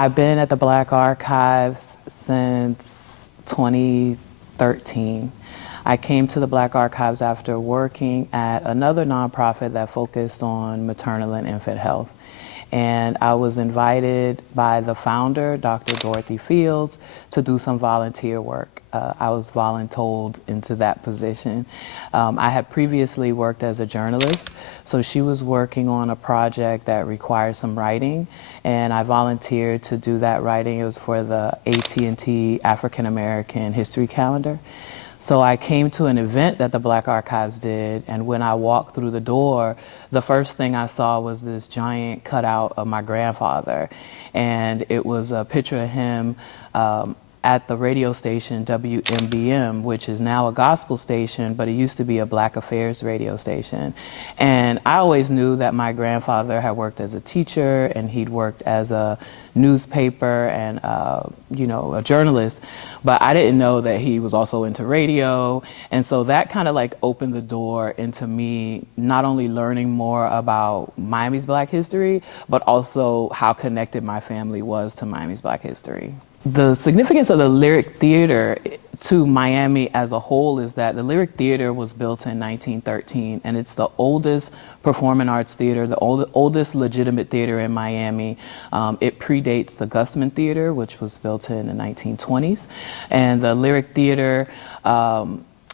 I've been at the Black Archives since 2013. I came to the Black Archives after working at another nonprofit that focused on maternal and infant health. And I was invited by the founder, Dr. Dorothy Fields, to do some volunteer work. I was voluntold into that position. I had previously worked as a journalist, so she was working on a project that required some writing, and I volunteered to do that writing. It was for the AT&T African American History Calendar. So I came to an event that the Black Archives did, and when I walked through the door, the first thing I saw was this giant cutout of my grandfather. And it was a picture of him at the radio station WMBM, which is now a gospel station, but it used to be a Black Affairs radio station. And I always knew that my grandfather had worked as a teacher, and he'd worked as a newspaper and you know, a journalist, but I didn't know that he was also into radio. And so that kind of like opened the door into me not only learning more about Miami's Black history, but also how connected my family was to Miami's Black history. The significance of the Lyric Theater to Miami as a whole is that the Lyric Theater was built in 1913, and it's the oldest performing arts theater, the oldest legitimate theater in Miami. It predates the Gusman Theater, which was built in the 1920s. And the Lyric Theater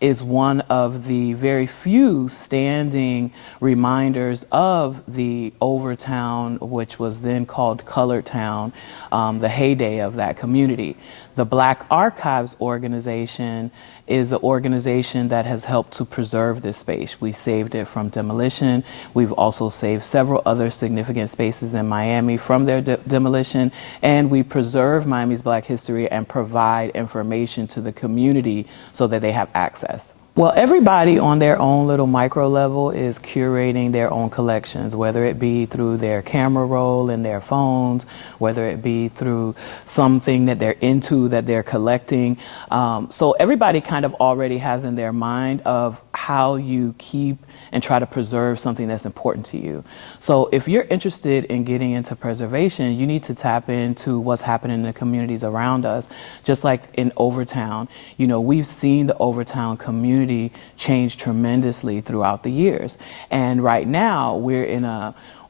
is one of the very few standing reminders of the Overtown, which was then called Colored Town, the heyday of that community. The Black Archives organization is an organization that has helped to preserve this space. We saved it from demolition. We've also saved several other significant spaces in Miami from their demolition, and we preserve Miami's Black history and provide information to the community so that they have access. Well, everybody on their own little micro level is curating their own collections, whether it be through their camera roll in their phones, whether it be through something that they're into that they're collecting. So everybody kind of already has in their mind of how you keep and try to preserve something that's important to you. So if you're interested in getting into preservation, you need to tap into what's happening in the communities around us. Just like in Overtown, you know, we've seen the Overtown community change tremendously throughout the years. And right now we're in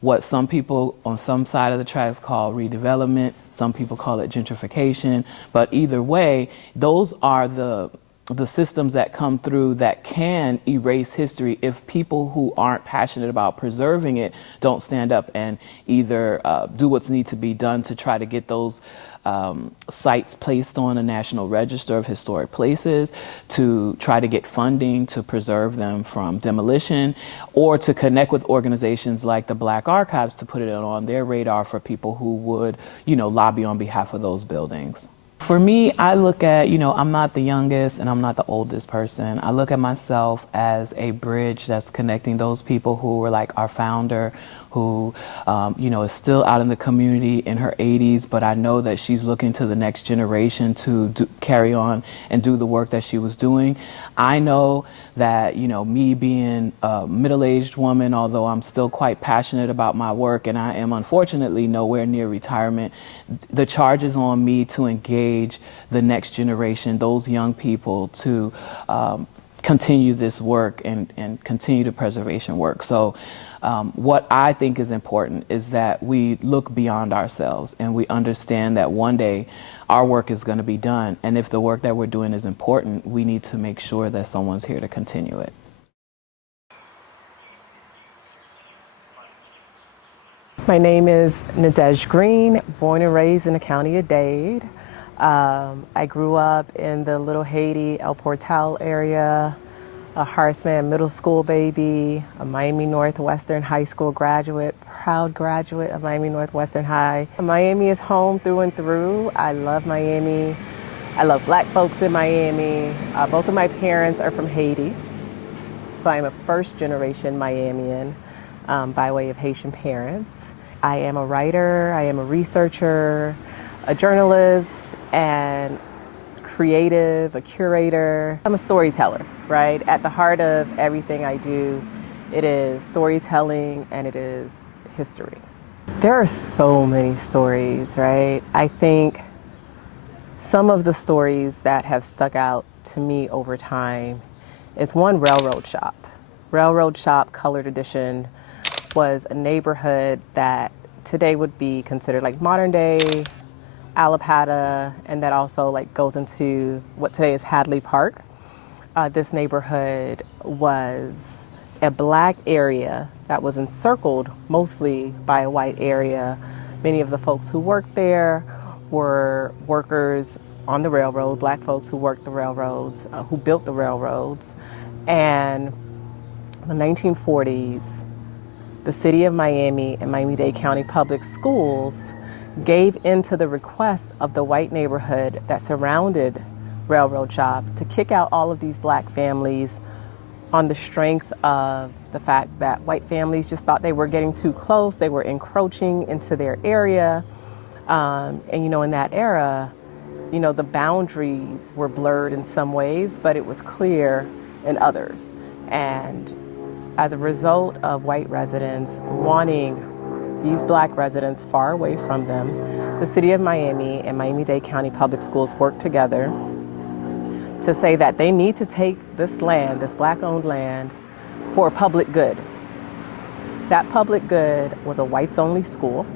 what some people on some side of the tracks call redevelopment, some people call it gentrification, but either way, those are the systems that come through that can erase history if people who aren't passionate about preserving it don't stand up and either do what's need to be done to try to get those sites placed on a national register of historic places, to try to get funding to preserve them from demolition, or to connect with organizations like the Black Archives to put it on their radar for people who would, you know, lobby on behalf of those buildings. For me, I look at, you know, I'm not the youngest and I'm not the oldest person. I look at myself as a bridge that's connecting those people who were like our founder, who, you know, is still out in the community in her 80s, but I know that she's looking to the next generation to carry on and do the work that she was doing. I know that, you know, me being a middle-aged woman, although I'm still quite passionate about my work and I am unfortunately nowhere near retirement, the charge is on me to engage the next generation, those young people, to continue this work and continue the preservation work. So what I think is important is that we look beyond ourselves and we understand that one day our work is going to be done. And if the work that we're doing is important, we need to make sure that someone's here to continue it. My name is Nadej Green, born and raised in the county of Dade. I grew up in the Little Haiti, El Portal area, a Harrisman Middle School baby, a Miami Northwestern High School graduate, proud graduate of Miami Northwestern High. Miami is home through and through. I love Miami. I love Black folks in Miami. Both of my parents are from Haiti, so I am a first generation Miamian by way of Haitian parents. I am a writer, I am a researcher, a journalist, and creative, a curator. I'm a storyteller, right? At the heart of everything I do, it is storytelling and it is history. There are so many stories, right? I think some of the stories that have stuck out to me over time is one, Railroad Shop. Railroad Shop Colored Edition was a neighborhood that today would be considered like modern day Alapata, and that also like goes into what today is Hadley Park. This neighborhood was a black area that was encircled mostly by a white area. Many of the folks who worked there were workers on the railroad, black folks who worked the railroads, who built the railroads. And in the 1940s, the city of Miami and Miami-Dade County Public Schools gave into the request of the white neighborhood that surrounded Railroad Shop to kick out all of these black families on the strength of the fact that white families just thought they were getting too close, they were encroaching into their area. And in that era, the boundaries were blurred in some ways, but it was clear in others. And as a result of white residents wanting these black residents far away from them, the city of Miami and Miami-Dade County Public Schools worked together to say that they need to take this land, this black-owned land, for a public good. That public good was a whites-only school,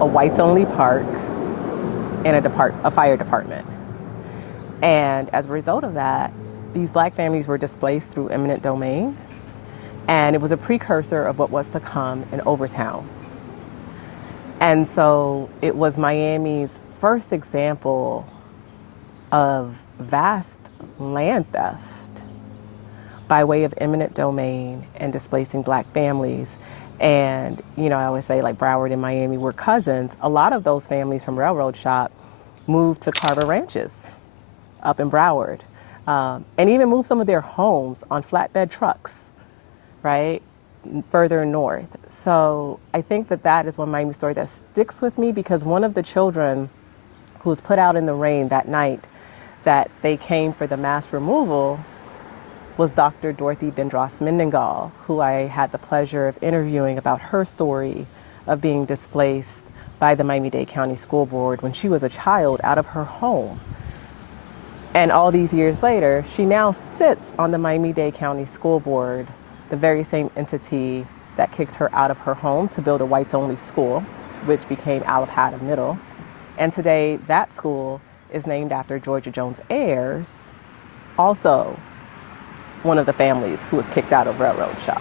a whites-only park, and a fire department. And as a result of that, these black families were displaced through eminent domain, and it was a precursor of what was to come in Overtown. And so it was Miami's first example of vast land theft by way of eminent domain and displacing black families. And, I always say like Broward and Miami were cousins. A lot of those families from Railroad Shop moved to Carver Ranches up in Broward, and even moved some of their homes on flatbed trucks, right, further north. So I think that is one Miami story that sticks with me, because one of the children who was put out in the rain that night that they came for the mass removal was Dr. Dorothy Bendross Mendengal, who I had the pleasure of interviewing about her story of being displaced by the Miami-Dade County School Board when she was a child out of her home. And all these years later, she now sits on the Miami-Dade County School Board, the very same entity that kicked her out of her home to build a whites-only school, which became Alapata Middle. And today, that school is named after Georgia Jones Ayers, also one of the families who was kicked out of Railroad Shop.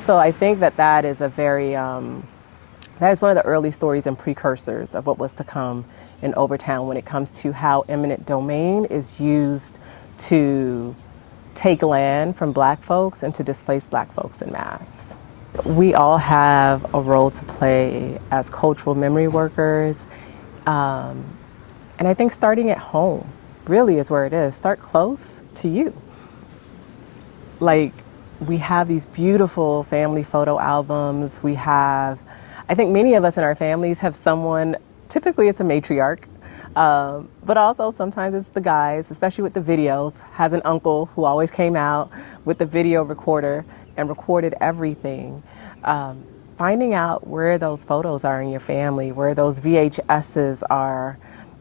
So I think that is a very, that is one of the early stories and precursors of what was to come in Overtown when it comes to how eminent domain is used to take land from black folks and to displace black folks en masse. We all have a role to play as cultural memory workers. And I think starting at home really is where it is. Start close to you. Like, we have these beautiful family photo albums. I think many of us in our families have someone, typically it's a matriarch, but also sometimes it's the guys, especially with the videos, has an uncle who always came out with the video recorder and recorded everything. Finding out where those photos are in your family, where those VHSs are,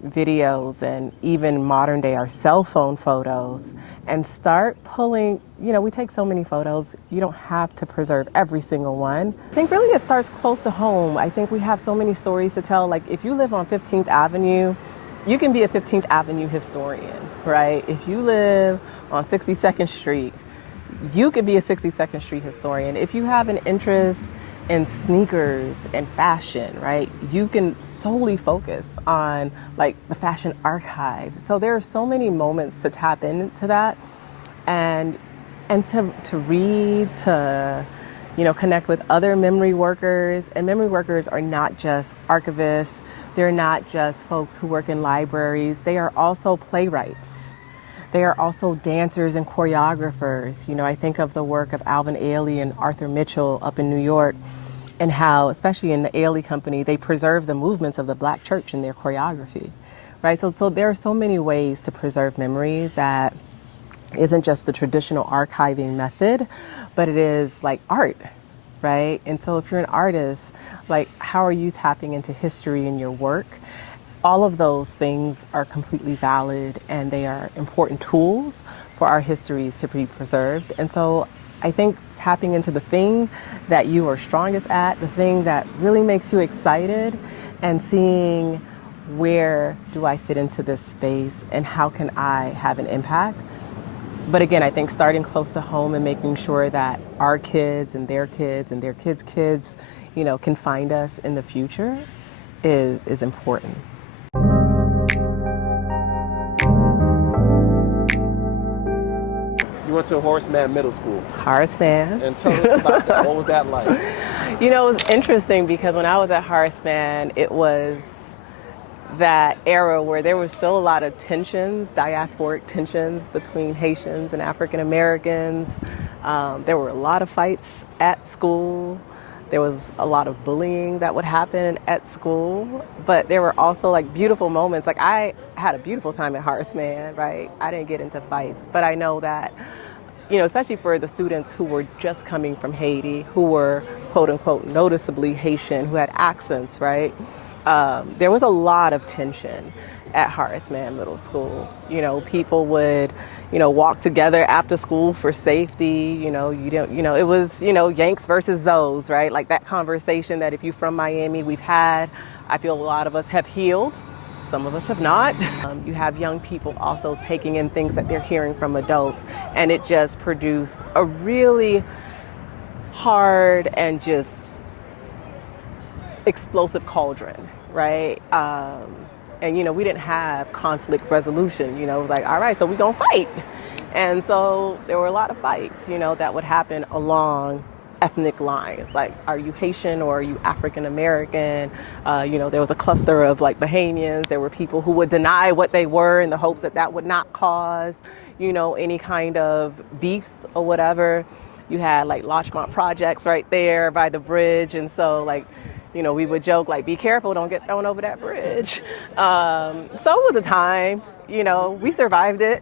videos, and even modern day our cell phone photos, and start pulling, we take so many photos, you don't have to preserve every single one. I think really it starts close to home. I think we have so many stories to tell. Like, if you live on 15th Avenue, you can be a 15th Avenue historian, right? If you live on 62nd Street, you could be a 62nd Street historian. If you have an interest in sneakers and fashion, right, you can solely focus on like the fashion archive. So there are so many moments to tap into that, and to read, to connect with other memory workers. And memory workers are not just archivists, they're not just folks who work in libraries, they are also playwrights. They are also dancers and choreographers. I think of the work of Alvin Ailey and Arthur Mitchell up in New York, and how, especially in the Ailey Company, they preserve the movements of the Black church in their choreography, right? So there are so many ways to preserve memory that isn't just the traditional archiving method, but it is like art. right? And so if you're an artist, like how are you tapping into history in your work? All of those things are completely valid and they are important tools for our histories to be preserved. And so I think tapping into the thing that you are strongest at, the thing that really makes you excited, and seeing where do I fit into this space and how can I have an impact. But again, I think starting close to home and making sure that our kids and their kids and their kids' kids, can find us in the future is important. You went to Horace Mann Middle School. Horace Mann. And tell us about that. What was that like? It was interesting because when I was at Horace Mann, it was that era where there was still a lot of tensions, diasporic tensions between Haitians and African Americans. There were a lot of fights at school. There was a lot of bullying that would happen at school, but there were also like beautiful moments. Like I had a beautiful time at Horace Mann, right? I didn't get into fights, but I know that, especially for the students who were just coming from Haiti, who were quote unquote noticeably Haitian, who had accents, right? There was a lot of tension at Horace Mann Middle School. People would, walk together after school for safety. It was, Yanks versus Zoes, right? Like that conversation that if you're from Miami, we've had. I feel a lot of us have healed. Some of us have not. You have young people also taking in things that they're hearing from adults, and it just produced a really hard and just explosive cauldron, right? And we didn't have conflict resolution. It was like, all right, so we're gonna fight. And so there were a lot of fights, that would happen along ethnic lines. Like, are you Haitian or are you African American? There was a cluster of like Bahamians. There were people who would deny what they were in the hopes that that would not cause, any kind of beefs or whatever. You had like Larchmont projects right there by the bridge. And so like, we would joke like, be careful, don't get thrown over that bridge. So it was a time, we survived it.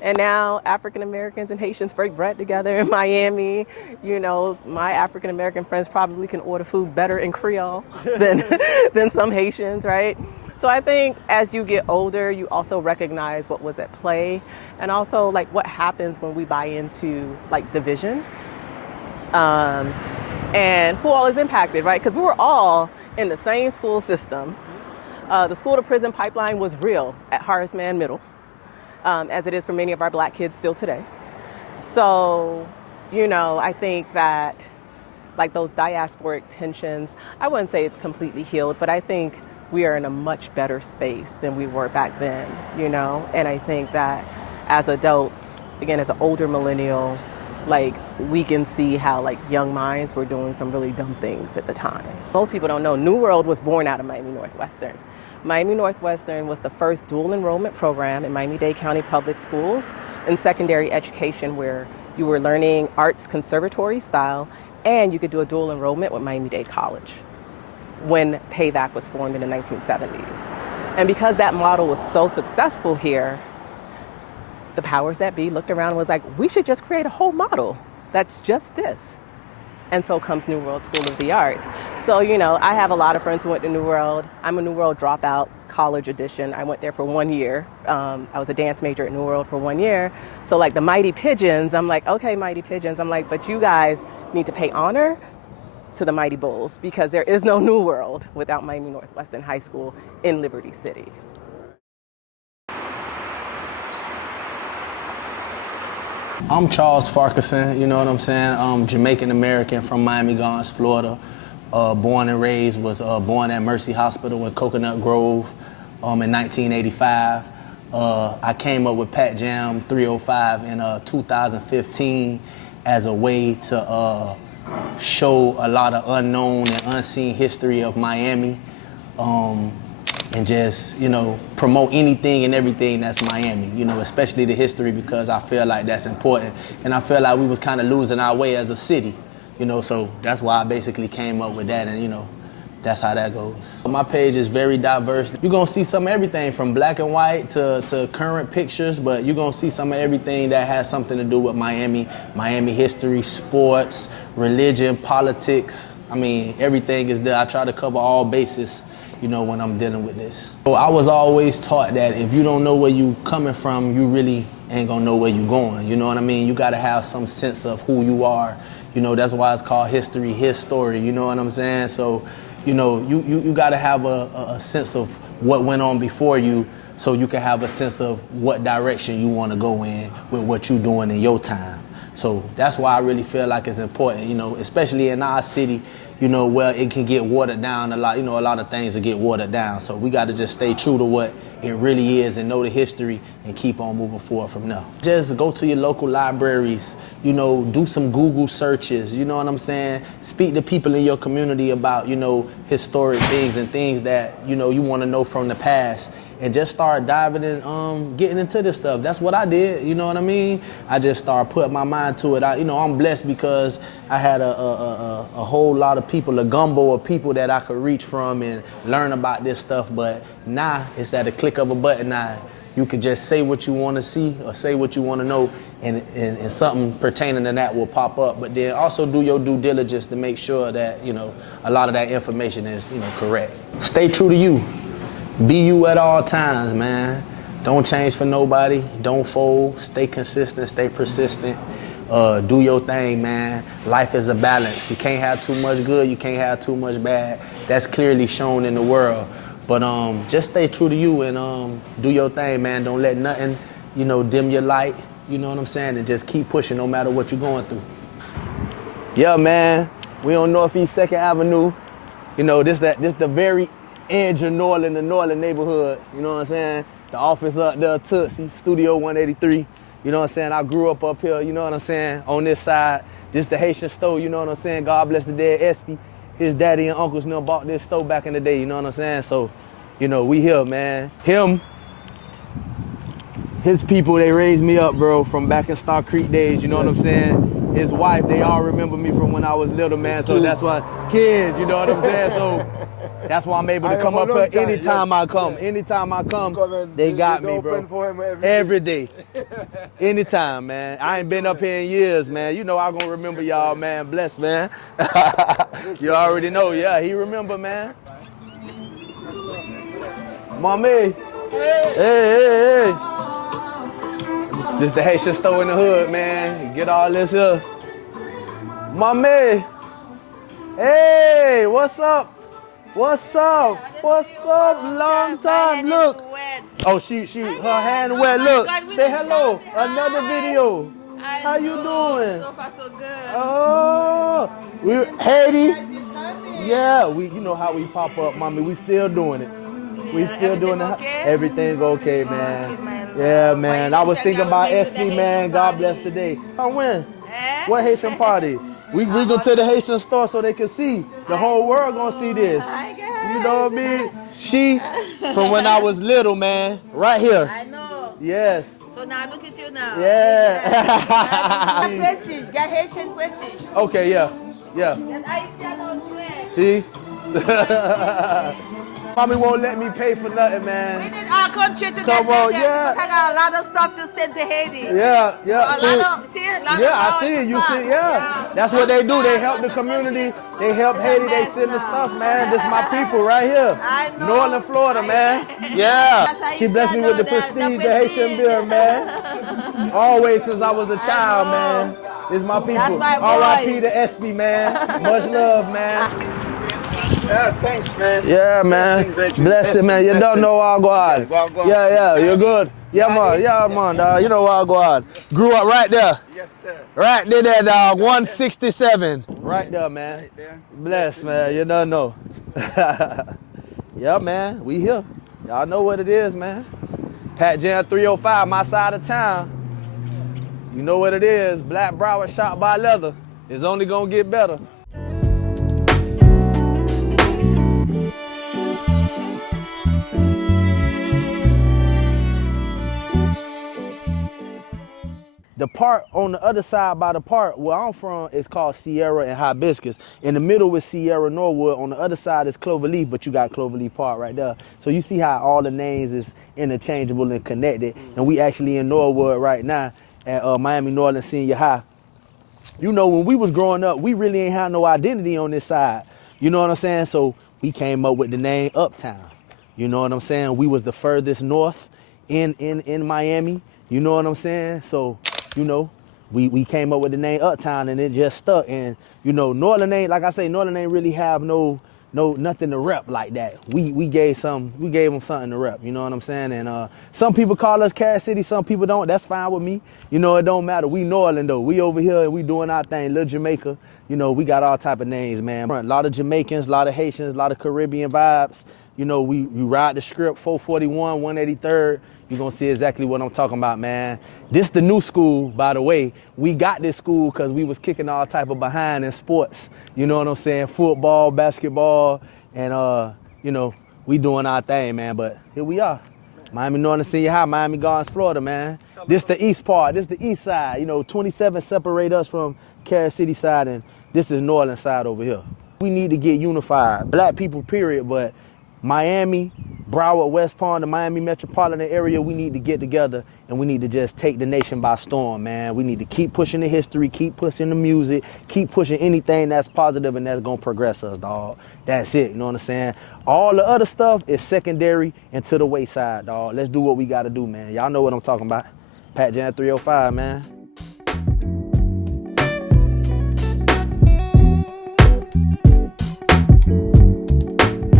And now African Americans and Haitians break bread together in Miami. My African American friends probably can order food better in Creole than some Haitians, right? So I think as you get older, you also recognize what was at play, and also like what happens when we buy into like division. And who all is impacted, right? Because we were all in the same school system. The school to prison pipeline was real at Horace Mann Middle, as it is for many of our Black kids still today. So, I think that like those diasporic tensions, I wouldn't say it's completely healed, but I think we are in a much better space than we were back then, And I think that as adults, again, as an older millennial, like we can see how like young minds were doing some really dumb things at the time. Most people don't know New World was born out of Miami Northwestern. Miami Northwestern was the first dual enrollment program in Miami-Dade County Public Schools in secondary education, where you were learning arts conservatory style and you could do a dual enrollment with Miami-Dade College when PAVAC was formed in the 1970s. And because that model was so successful here, the powers that be looked around and was like, we should just create a whole model that's just this. And so comes New World School of the Arts. So, I have a lot of friends who went to New World. I'm a New World dropout, college edition. I went there for 1 year. I was a dance major at New World for 1 year. So like the Mighty Pigeons, I'm like, okay, Mighty Pigeons. I'm like, but you guys need to pay honor to the Mighty Bulls, because there is no New World without Miami Northwestern High School in Liberty City. I'm Charles Farquharson, you know what I'm saying? I'm Jamaican American from Miami Gardens, Florida. Born and raised, was born at Mercy Hospital in Coconut Grove in 1985. I came up with Pat Jam 305 in 2015 as a way to show a lot of unknown and unseen history of Miami. And just, promote anything and everything that's Miami, especially the history, because I feel like that's important. And I feel like we was kind of losing our way as a city, so that's why I basically came up with that. And, that's how that goes. My page is very diverse. You're gonna see some of everything from black and white to current pictures, but you're gonna see some of everything that has something to do with Miami history, sports, religion, politics. I mean, everything is there. I try to cover all bases, you know, when I'm dealing with this. So I was always taught that if you don't know where you coming from, you really ain't gonna know where you going. You know what I mean? You gotta have some sense of who you are. You know, that's why it's called history, his story. You know what I'm saying? So, you know, you gotta have a sense of what went on before you, so you can have a sense of what direction you wanna go in with what you're doing in your time. So that's why I really feel like it's important, you know, especially in our city, you know, where it can get watered down a lot. You know, a lot of things will get watered down. So we got to just stay true to what it really is and know the history and keep on moving forward from there. Just go to your local libraries, you know, do some Google searches, you know what I'm saying? Speak to people in your community about, you know, historic things and things that, you know, you want to know from the past. And just start diving in, getting into this stuff. That's what I did, you know what I mean? I just started putting my mind to it. You know, I'm blessed because I had a whole lot of people, a gumbo of people that I could reach from and learn about this stuff. But now it's at a click of a button now. You can just say what you want to see or say what you want to know, and something pertaining to that will pop up. But then also do your due diligence to make sure that, you know, a lot of that information is, you know, correct. Stay true to you. Be you at all times, man. Don't change for nobody. Don't fold. Stay consistent. Stay persistent. Do your thing, man. Life is a balance. You can't have too much good. You can't have too much bad. That's clearly shown in the world. But just stay true to you and do your thing, man. Don't let nothing, you know, dim your light. You know what I'm saying? And just keep pushing no matter what you're going through. Yeah, man. We on Northeast 2nd Avenue. You know, this the very edge of Norland, the Norland neighborhood, you know what I'm saying? The office up there, Tootsie, Studio 183, you know what I'm saying? I grew up here, you know what I'm saying? On this side, this the Haitian store, you know what I'm saying? God bless the dead H.A.C. His daddy and uncles, you know, bought this store back in the day, you know what I'm saying? So, you know, we here, man. His people, they raised me up, bro, from back in Star Creek days, you know what I'm saying? His wife, they all remember me from when I was little, man, so that's why, kids, you know what I'm saying? So, that's why I'm able to come up here anytime I come. Anytime I come, they got me, bro. Every day. Anytime, man. I ain't been up here in years, man. You know I'm gonna remember y'all, man. Bless, man. You already know, yeah, he remember, man. Mommy. Hey. This the Haitian store in the hood, man. Get all this here. Mommy. Hey, what's up? What's up? What's up? Long time. Look. Oh, she, her hand wet. Look. Say hello. Another video. How you doing? So far, so good. Oh, Haiti. Yeah, you know how we pop up, mommy. We still doing it. We still doing it. Okay? Everything's okay, man. Yeah, man. I was thinking about SB, man. God bless today. Come when? What Haitian party? We go to the Haitian store so they can see. The whole world gonna see this. You know what I mean? She, from when I was little, man, right here. I know. Yes. So now look at you now. Yeah. Prestige, get Haitian prestige. Okay, yeah. And I see. See? Mommy won't let me pay for nothing, man. We need our country to Come get on, better yeah. because I got a lot of stuff to send to Haiti. Yeah. I See it. You see, yeah. That's what they do. They help the community. They help Haiti. They send the stuff, man. This is my people right here. I know. Northern Florida, man. Yeah. She blessed me with the prestige, the Haitian beer, man. Always since I was a child, man. This is my people. R.I.P. to SB, man. Much love, man. Yeah, thanks, man. Yeah, man. Blessing, man. You don't know how I go on. Yeah, you're good. Yeah, man, dog. You know how I go on. Grew up right there. Yes, sir. Right there, dog. 167. Right there, man. Right there. Bless, man. You don't know. Yeah, man. We here. Y'all know what it is, man. Pat Jam 305, my side of town. You know what it is. Black Broward shot by leather. It's only gonna get better. The part on the other side by the park where I'm from is called Sierra and Hibiscus. In the middle is Sierra Norwood. On the other side is Cloverleaf, but you got Cloverleaf Park right there. So you see how all the names is interchangeable and connected. And we actually in Norwood right now at Miami Northern Senior High. You know, when we was growing up, we really ain't had no identity on this side. You know what I'm saying? So we came up with the name Uptown. You know what I'm saying? We was the furthest north in Miami. You know what I'm saying? So, you know, we came up with the name Uptown and it just stuck. And, you know, Northern ain't, like I say, Northern ain't really have nothing to rep like that. We gave them something to rep, you know what I'm saying? And some people call us Carol City, some people don't. That's fine with me. You know, it don't matter. We New Orleans though. We over here and we doing our thing. Little Jamaica, you know, we got all type of names, man. A lot of Jamaicans, a lot of Haitians, a lot of Caribbean vibes. You know, we ride the script 441, 183rd. You're gonna see exactly what I'm talking about, man. This the new school, by the way. We got this school because we was kicking all type of behind in sports. You know what I'm saying? Football, basketball, and you know, we doing our thing, man. But here we are. Miami Northern Senior High, Miami Gardens, Florida, man. This the east part, this the east side. You know, 27 separate us from Carol City side, and this is Northern side over here. We need to get unified, black people, period, but Miami, Broward, West Palm, the Miami metropolitan area, we need to get together and we need to just take the nation by storm, man. We need to keep pushing the history, keep pushing the music, keep pushing anything that's positive and that's gonna progress us, dog. That's it, you know what I'm saying? All the other stuff is secondary and to the wayside, dog. Let's do what we gotta do, man. Y'all know what I'm talking about. Pat Jan 305, man.